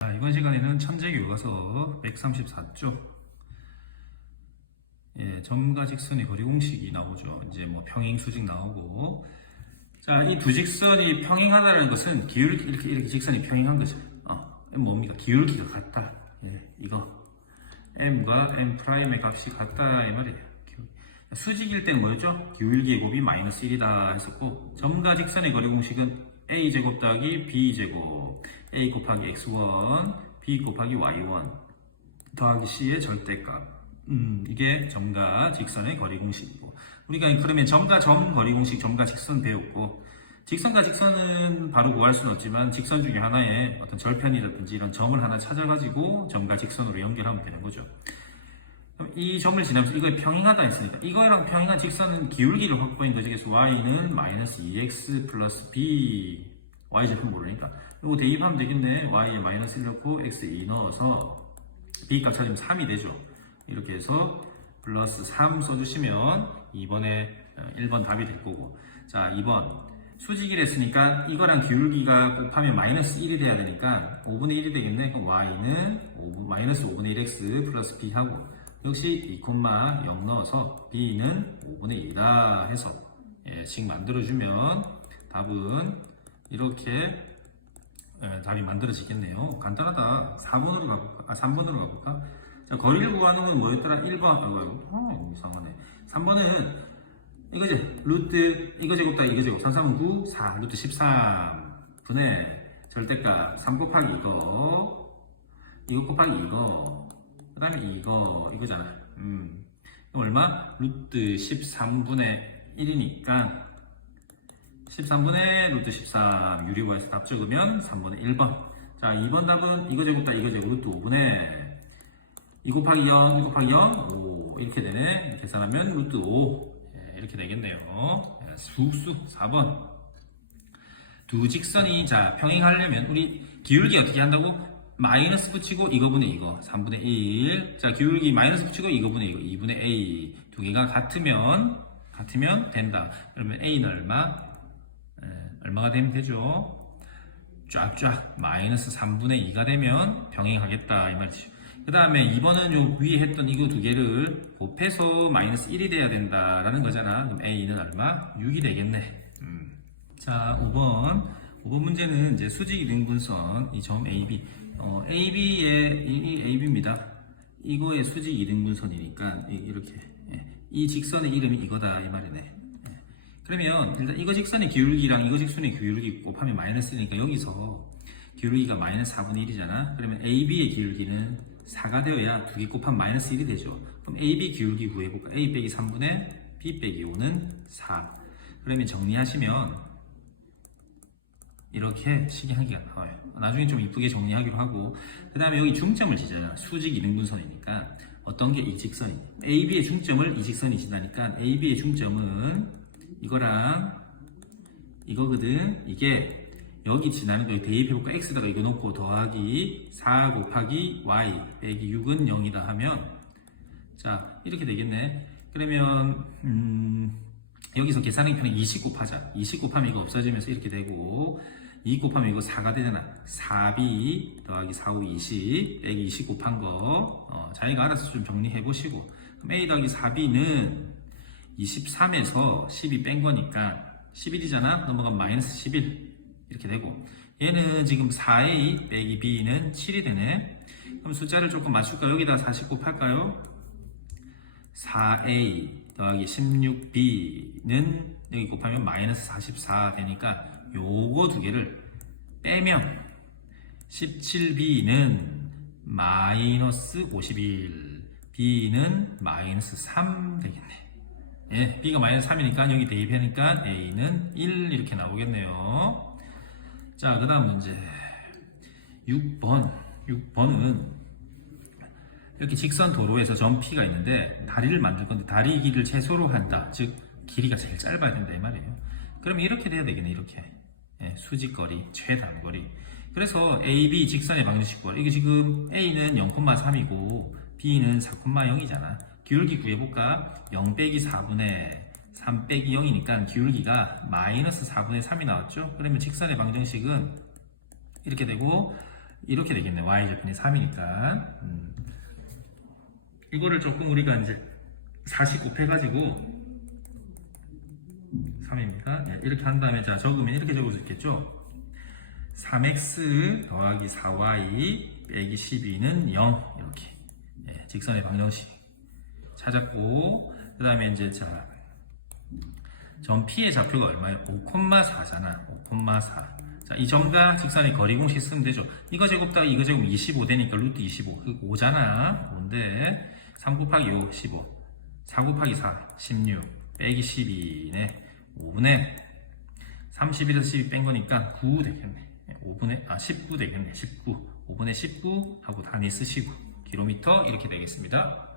자, 이번 시간에는 천재 교과서 134쪽 예, 점과 직선의 거리 공식이 나오죠. 이제 뭐 평행 수직 나오고 자, 이 두 직선이 평행하다는 것은 기울기 이렇게 이렇게 직선이 평행한 거죠. 어, 뭡니까? 기울기가 같다. 예, 이거 m과 m 프라임의 값이 같다 이 말이에요. 수직일 때는 뭐였죠? 기울기의 곱이 마이너스 1이다 했었고 점과 직선의 거리 공식은 a 제곱 더하기 b 제곱. A 곱하기 x1 b 곱하기 y1 더하기 c의 절대값. 음, 이게 점과 직선의 거리 공식이고. 우리가 그러면 점과 점 거리 공식 점과 직선 배웠고 직선과 직선은 바로 구할 수는 없지만 직선 중에 하나의 어떤 절편이라든지 이런 점을 하나 찾아가지고 점과 직선으로 연결하면 되는 거죠. 이 점을 지나면서 이걸 평행하다 했으니까 이거랑 평행한 직선은 기울기를 확보한 거지. 그래서 y는 마이너스 2x 플러스 b y 제품 모르니까 이거 대입하면 되겠네. y에 마이너스 1 넣고 x 2 넣어서 b 값 찾으면 3이 되죠. 이렇게 해서 플러스 3 써주시면 2번에 1번 답이 될 거고 자 2번 수직이라 했으니까 이거랑 기울기가 곱하면 마이너스 1이 돼야 되니까 5분의 1이 되겠네 그럼 y는 5, 마이너스 5분의 1x 플러스 b 하고 역시 2,0 넣어서 b는 5분의 1이다 해서 예, 식 만들어주면 답은 이렇게 예, 답이 만들어지겠네요 간단하다 4번으로 가볼까? 아 3번으로 가볼까? 자, 거리를 구하는 건 뭐였더라? 1번, 아이고, 어, 이상하네. 3번은, 이거지. 루트, 이거 제곱 다 이거 제곱. 3, 3은 9, 4, 루트 13. 분의 절대값 3 곱하기 이거, 이거 곱하기 이거, 그 다음에 이거, 이거잖아. 음. 그럼 얼마? 루트 13분의 1이니까, 13분의 루트 13 유리화해서 답 적으면 3분의 1번. 자, 2번 답은 이거 제곱 다 이거 제곱 루트 5분의 2 곱하기 0, 2 곱하기 0, 5 이렇게 되네. 계산하면 루트 5 예, 이렇게 되겠네요. 예, 수수 4번 두 직선이 자 평행하려면 우리 기울기 어떻게 한다고? 마이너스 붙이고 이거분의 이거 3분의 1. 자 기울기 마이너스 붙이고 이거분의 이거 2분의 a 두 개가 같으면 같으면 된다. 그러면 a는 얼마? 예, 얼마가 되면 되죠? 쫙쫙 마이너스 3분의 2가 되면 병행하겠다 이 말이죠. 그 다음에 2번은 요 위에 했던 이거 두 개를 곱해서 마이너스 1이 돼야 된다라는 거잖아. 그럼 A는 얼마? 6이 되겠네. 음. 자, 5번. 5번 문제는 이제 수직 이등분선 이 점 AB. 어, AB의 이, 이 AB입니다. 이거의 수직 이등분선이니까 이- 이렇게 예. 이 직선의 이름이 이거다 이 말이네. 예. 그러면 일단 이거 직선의 기울기랑 이거 직선의 기울기 곱하면 마이너스니까 여기서 기울기가 마이너스 4분의 1이잖아. 그러면 AB의 기울기는 4가 되어야 두 개 곱하면 마이너스 1이 되죠. 그럼 AB 기울기 구해볼까? A 빼기 3분의 B 빼기 5는 4. 그러면 정리하시면 이렇게 개가 나와요. 나중에 좀 이쁘게 정리하기로 하고 그 다음에 여기 중점을 지잖아. 수직 이등분선이니까 어떤 게 이 직선이 AB의 중점을 이 직선이 지나니까 AB의 중점은 이거랑 이거거든. 이게 여기 지나는 거 대입해볼까? x다가 이거 놓고 더하기 4 곱하기 y 빼기 6은 0이다 하면 자 이렇게 되겠네. 그러면 음, 여기서 편하게 20 곱하자. 20 곱하면 이거 없어지면서 이렇게 되고 2 곱하면 이거 4가 되잖아. 4b 더하기 4, 5, 20 빼기 20 곱한 거 어, 자기가 알아서 좀 정리해 보시고 그럼 a 더하기 4b는 23에서 12 뺀 거니까 11이잖아. 넘어가면 마이너스 11 이렇게 되고 얘는 지금 4a 빼기 b는 7이 되네. 그럼 숫자를 조금 맞출까? 여기다 40 곱할까요? 4a 더하기 16b는 여기 곱하면 마이너스 44 되니까 요거 두 개를 빼면 17b는 마이너스 51 b는 마이너스 3 되겠네. 예, b가 마이너스 3이니까 여기 대입하니까 a는 1 이렇게 나오겠네요. 자, 그 다음 문제 6번 6번은 이렇게 직선 도로에서 점 P가 있는데 다리를 만들 건데 다리 길이를 최소로 한다. 즉 길이가 제일 짧아야 된다 이 말이에요. 그러면 이렇게 돼야 되겠네 이렇게 예, 수직거리 최단거리. 그래서 AB 직선의 방정식 구하라. 이게 지금 A는 0,3이고 B는 4,0이잖아. 기울기 구해볼까? 0 빼기 4분의 3 빼기 0이니까 기울기가 마이너스 4분의 3이 나왔죠? 그러면 직선의 방정식은 이렇게 되고 이렇게 되겠네. y좌편이 3이니까. 음. 이거를 조금 우리가 이제 40 곱해가지고 3입니다. 예, 이렇게 한 다음에 자 적으면 이렇게 적을 수 있겠죠. 3x 더하기 4y 빼기 12는 0 이렇게 예, 직선의 방정식 찾았고 그 다음에 이제 자 점 P의 좌표가 얼마예요? 5,4잖아. 5,4. 자, 이 점과 직선의 거리 공식 쓰면 되죠. 이거 제곱다가 이거 제곱 25 되니까 루트 25. 그 5잖아. 5인데 3 곱하기 5, 15. 4 곱하기 4, 16. 빼기 12네. 5분의 31에서 12 뺀 거니까 9 되겠네. 5분의, 아, 19 되겠네. 19. 5분의 19 하고 단위 쓰시고. 킬로미터 이렇게 되겠습니다.